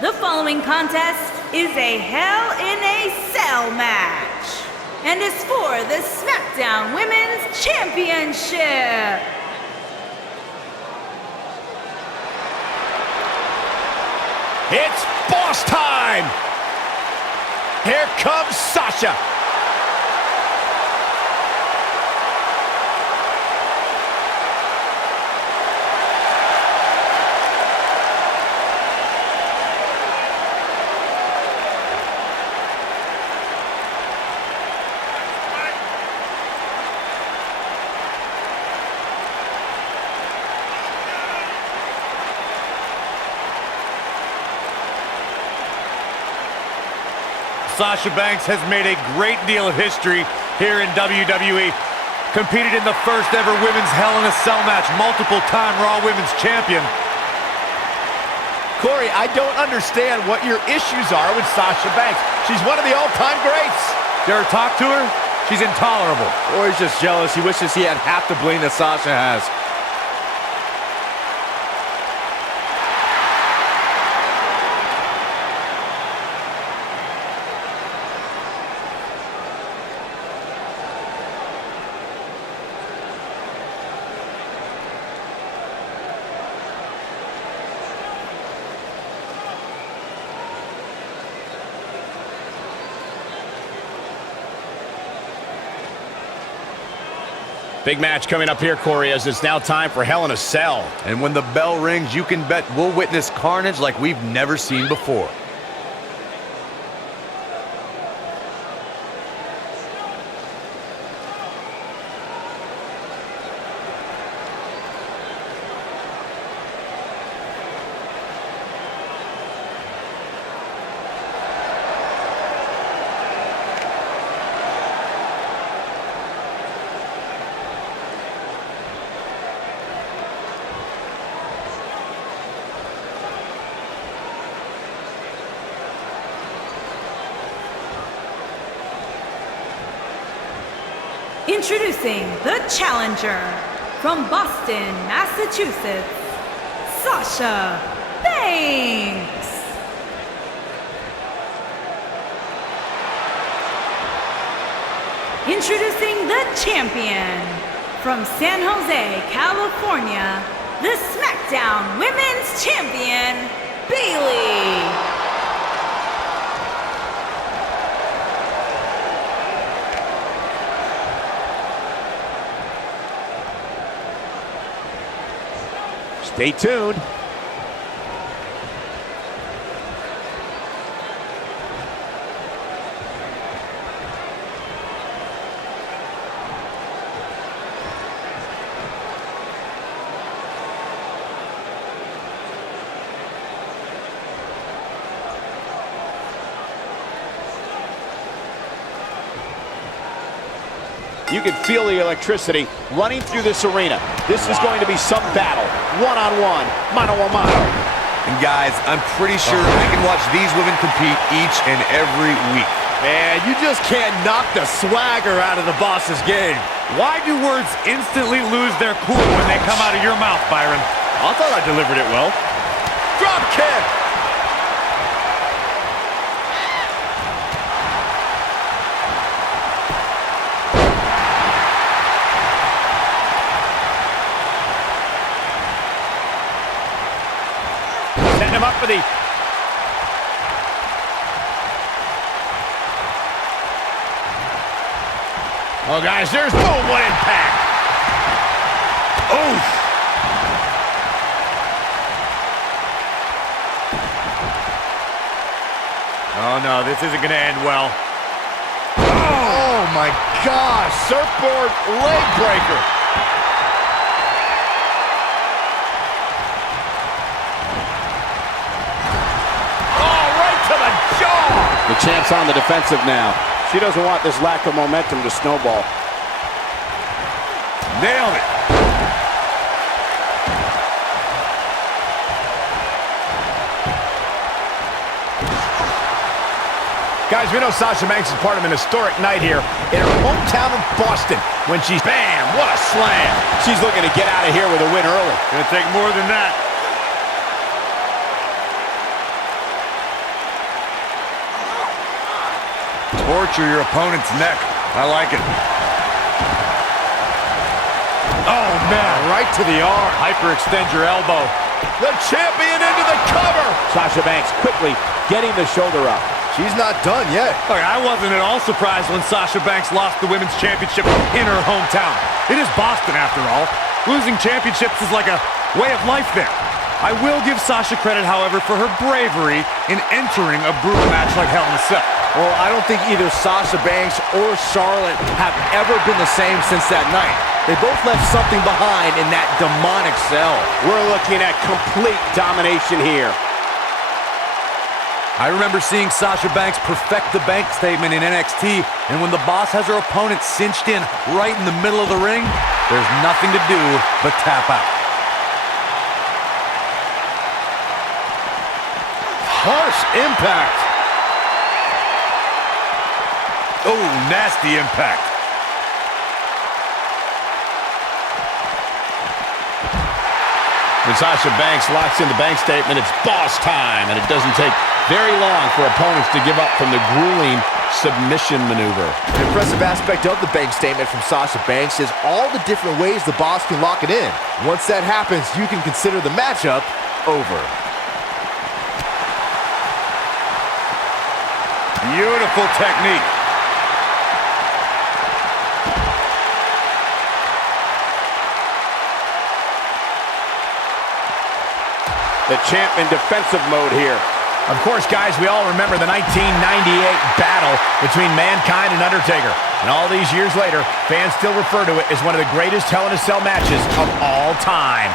The following contest is a Hell in a Cell match and is for the SmackDown Women's Championship. It's boss time! Here comes Sasha. Sasha Banks has made a great deal of history here in WWE. Competed in the first ever Women's Hell in a Cell match, multiple-time Raw Women's Champion. Corey, I don't understand what your issues are with Sasha Banks. She's one of the all-time greats. You ever talk to her? She's intolerable. Or he's just jealous. He wishes he had half the bling that Sasha has. Big match coming up here, Corey, as it's now time for Hell in a Cell. And when the bell rings, you can bet we'll witness carnage like we've never seen before. Introducing the challenger from Boston, Massachusetts, Sasha Banks. Introducing the champion from San Jose, California, the SmackDown Women's Champion, Bayley. Stay tuned. You can feel the electricity running through this arena. This is going to be some battle. One-on-one, mano-a-mano. And guys, I'm pretty sure I can watch these women compete each and every week. Man, you just can't knock the swagger out of the boss's game. Why do words instantly lose their cool when they come out of your mouth, Byron? I thought I delivered it well. Drop kick! Setting him up for the... Oh, guys, there's boom, what impact! Oof! Oh no, this isn't gonna end well. Oh my gosh, surfboard leg breaker. Oh, right to the jaw. The champ's on the defensive now. She doesn't want this lack of momentum to snowball. Nailed it. Guys, we know Sasha Banks is part of an historic night here in her hometown of Boston when she's, bam, what a slam. She's looking to get out of here with a win early. Gonna take more than that. Torture your opponent's neck. I like it. Oh, man. Right to the arm. Hyperextend your elbow. The champion into the cover. Sasha Banks quickly getting the shoulder up. She's not done yet. Look, I wasn't at all surprised when Sasha Banks lost the Women's Championship in her hometown. It is Boston, after all. Losing championships is like a way of life there. I will give Sasha credit, however, for her bravery in entering a brutal match like Hell in a Cell. Well, I don't think either Sasha Banks or Charlotte have ever been the same since that night. They both left something behind in that demonic cell. We're looking at complete domination here. I remember seeing Sasha Banks perfect the bank statement in NXT, and when the boss has her opponent cinched in right in the middle of the ring, there's nothing to do but tap out. Harsh impact. Oh, nasty impact. When Sasha Banks locks in the bank statement, it's boss time, and it doesn't take very long for opponents to give up from the grueling submission maneuver. The impressive aspect of the bank statement from Sasha Banks is all the different ways the boss can lock it in. Once that happens, you can consider the matchup over. Beautiful technique. The champ in defensive mode here. Of course, guys, we all remember the 1998 battle between Mankind and Undertaker. And all these years later, fans still refer to it as one of the greatest Hell in a Cell matches of all time.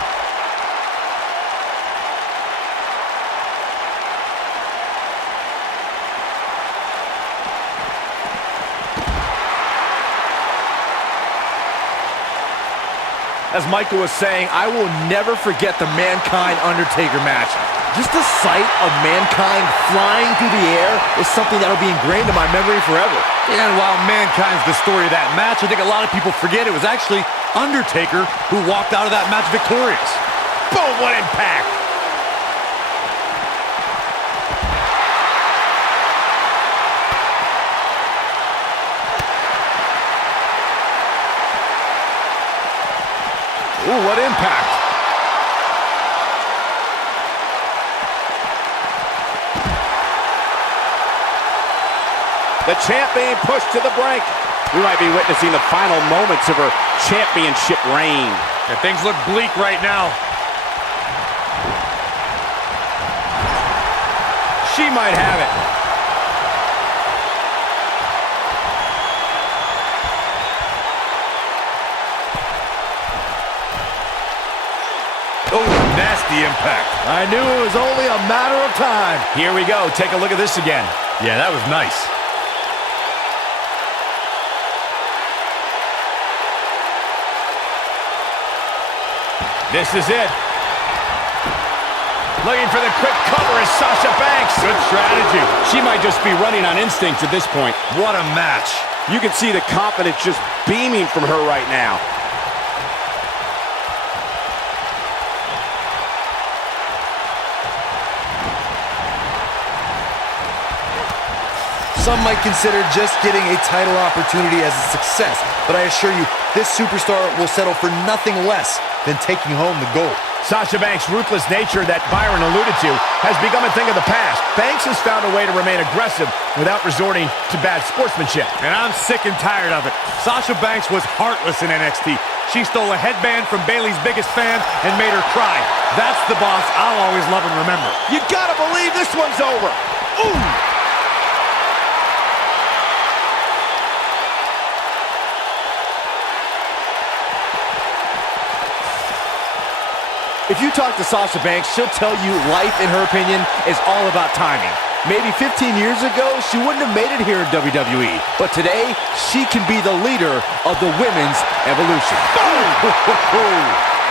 As Michael was saying, I will never forget the Mankind-Undertaker match. Just the sight of Mankind flying through the air is something that will be ingrained in my memory forever. And while Mankind's the story of that match, I think a lot of people forget it was actually Undertaker who walked out of that match victorious. Boom, what impact! Ooh, what impact! The champ being pushed to the brink. We might be witnessing the final moments of her championship reign. And things look bleak right now. She might have it. Oh, nasty impact. I knew it was only a matter of time. Here we go. Take a look at this again. Yeah, that was nice. This is it. Looking for the quick cover is Sasha Banks. Good strategy. She might just be running on instinct at this point. What a match. You can see the confidence just beaming from her right now. Some might consider just getting a title opportunity as a success, but I assure you, this superstar will settle for nothing less than taking home the gold. Sasha Banks' ruthless nature that Byron alluded to has become a thing of the past. Banks has found a way to remain aggressive without resorting to bad sportsmanship. And I'm sick and tired of it. Sasha Banks was heartless in NXT. She stole a headband from Bayley's biggest fan and made her cry. That's the boss I'll always love and remember. You gotta believe this one's over. Ooh! If you talk to Sasha Banks, she'll tell you life, in her opinion, is all about timing. Maybe 15 years ago, she wouldn't have made it here in WWE. But today, she can be the leader of the women's evolution.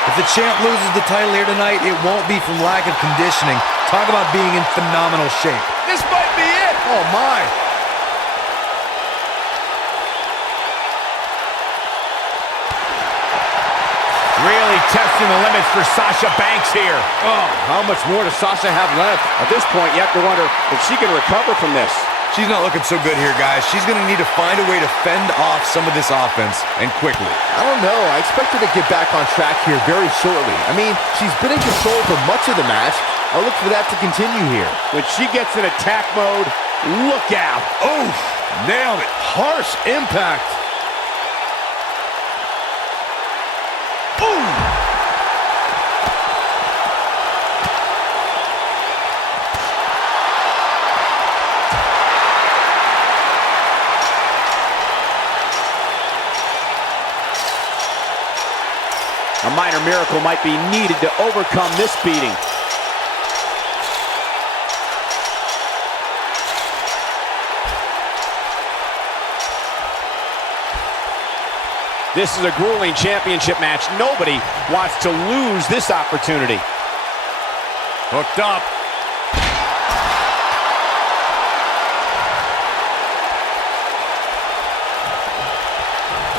If the champ loses the title here tonight, it won't be from lack of conditioning. Talk about being in phenomenal shape. This might be it. Oh, my. Really testing the limits for Sasha Banks here. Oh, how much more does Sasha have left? At this point, you have to wonder if she can recover from this. She's not looking so good here, guys. She's going to need to find a way to fend off some of this offense, and quickly. I don't know. I expect her to get back on track here very shortly. I mean, she's been in control for much of the match. I'll look for that to continue here. When she gets in attack mode, look out. Oh, nailed it. Harsh impact. Boom. A minor miracle might be needed to overcome this beating. This is a grueling championship match. Nobody wants to lose this opportunity. Hooked up.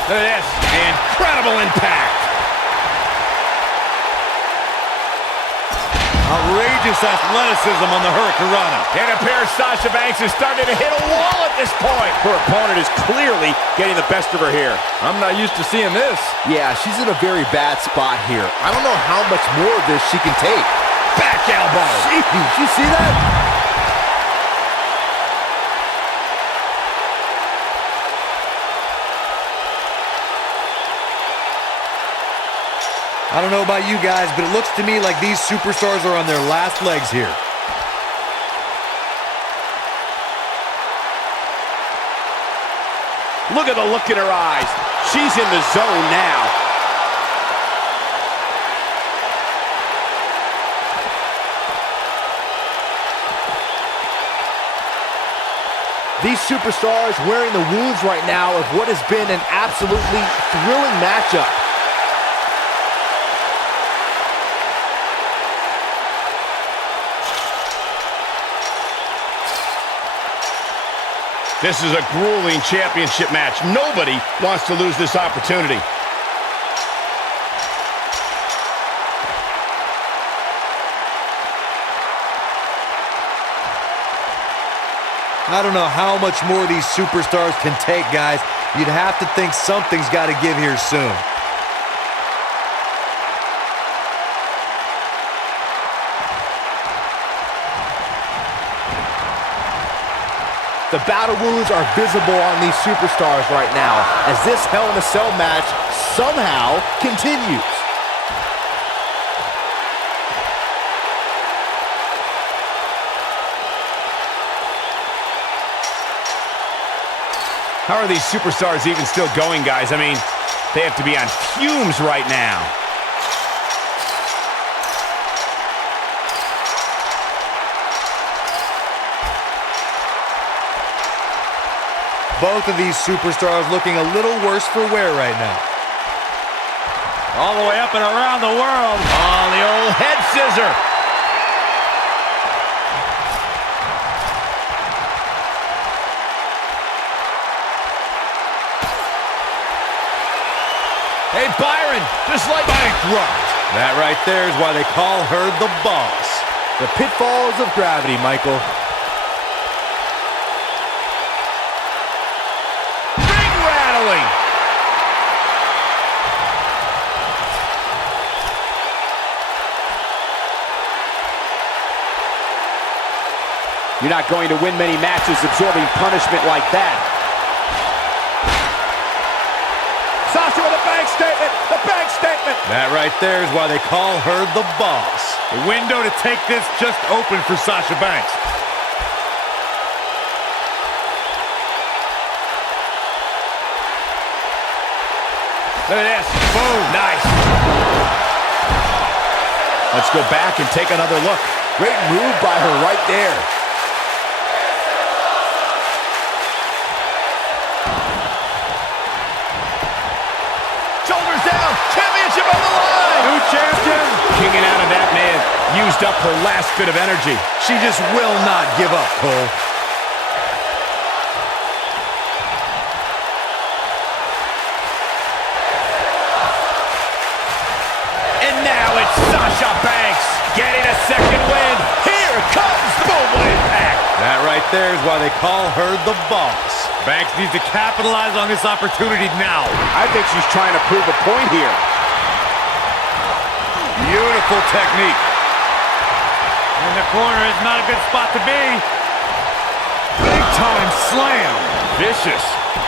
Look at this. Incredible impact. Outrageous athleticism on the Hurricanrana. It appears Sasha Banks is starting to hit a wall at this point. Her opponent is clearly getting the best of her here. I'm not used to seeing this. Yeah, she's in a very bad spot here. I don't know how much more of this she can take. Back elbow. Jeez, did you see that? I don't know about you guys, but it looks to me like these superstars are on their last legs here. Look at the look in her eyes. She's in the zone now. These superstars wearing the wounds right now of what has been an absolutely thrilling matchup. This is a grueling championship match. Nobody wants to lose this opportunity. I don't know how much more these superstars can take, guys. You'd have to think something's got to give here soon. The battle wounds are visible on these superstars right now as this Hell in a Cell match somehow continues. How are these superstars even still going, guys? I mean, they have to be on fumes right now. Both of these superstars looking a little worse for wear right now. All the way up and around the world. Oh, the old head scissor. Hey, Byron, just like Bankrupt. That right there is why they call her the boss. The pitfalls of gravity, Michael. ring rattling. You're not going to win many matches absorbing punishment like that. Sasha with a bank statement. The bank statement. That right there is why they call her the boss. The window to take this just opened for Sasha Banks. Look at this. Boom. Nice. Let's go back and take another look. Great move by her right there. Shoulders down. Championship on the line. New champion. Kicking out of that man used up her last bit of energy. She just will not give up, Cole. And now it's Sasha Banks getting a second win. Here comes Boom Impact. That right there is why they call her the boss. Banks needs to capitalize on this opportunity now. I think she's trying to prove a point here. Beautiful technique. In the corner is not a good spot to be. Big time slam. Vicious.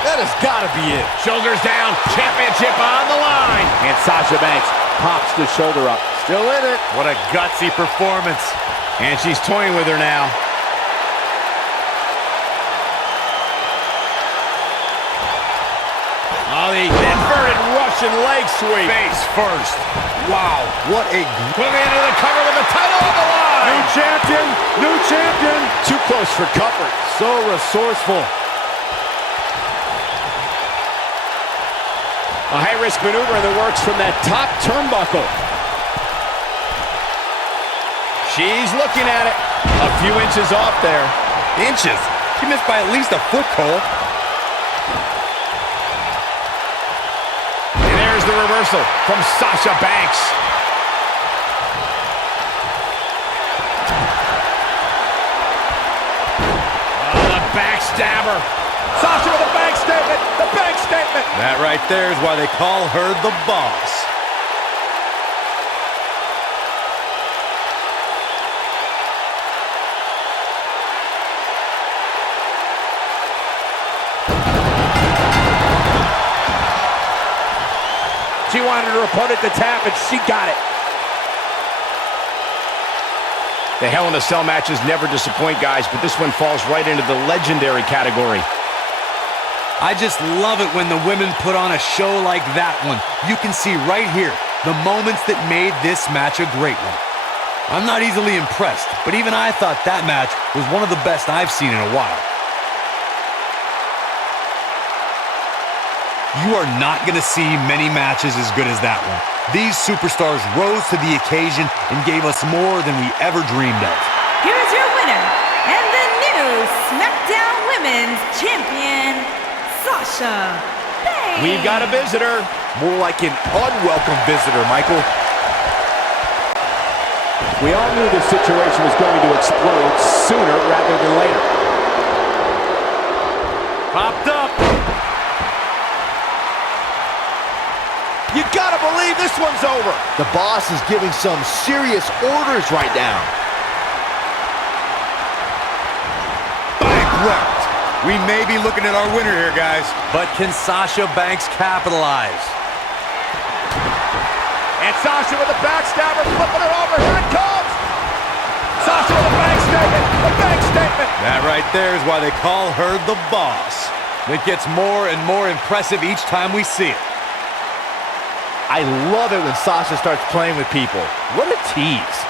That has got to be it. Shoulders down, championship on the line. And Sasha Banks pops the shoulder up. Still in it. What a gutsy performance. And she's toying with her now. Oh, the inverted Russian leg sweep. Face first. Wow, what a... Moving into the cover with the title on the line. New champion. New champion. Too close for comfort. So resourceful. A high-risk maneuver in the works from that top turnbuckle. She's looking at it. A few inches off there. Inches? She missed by at least a foot, Cole. And there's the reversal from Sasha Banks. Oh, the backstabber. Sasha with a bank statement. The bank statement. That right there is why they call her the boss. She wanted her opponent to tap, and she got it. The Hell in a Cell matches never disappoint, guys, but this one falls right into the legendary category. I just love it when the women put on a show like that one. You can see right here the moments that made this match a great one. I'm not easily impressed, but even I thought that match was one of the best I've seen in a while. You are not going to see many matches as good as that one. These superstars rose to the occasion and gave us more than we ever dreamed of. Here's your winner and the new SmackDown Women's Champion, Sasha Banks. We've got a visitor. More like an unwelcome visitor, Michael. We all knew this situation was going to explode sooner rather than later. Popped up. You gotta believe this one's over. The boss is giving some serious orders right now. Bankrupt. We may be looking at our winner here, guys. But can Sasha Banks capitalize? And Sasha with a backstabber, flipping her over. Here it comes. Sasha with a bank statement. A bank statement. That right there is why they call her the boss. It gets more and more impressive each time we see it. I love it when Sasha starts playing with people. What a tease.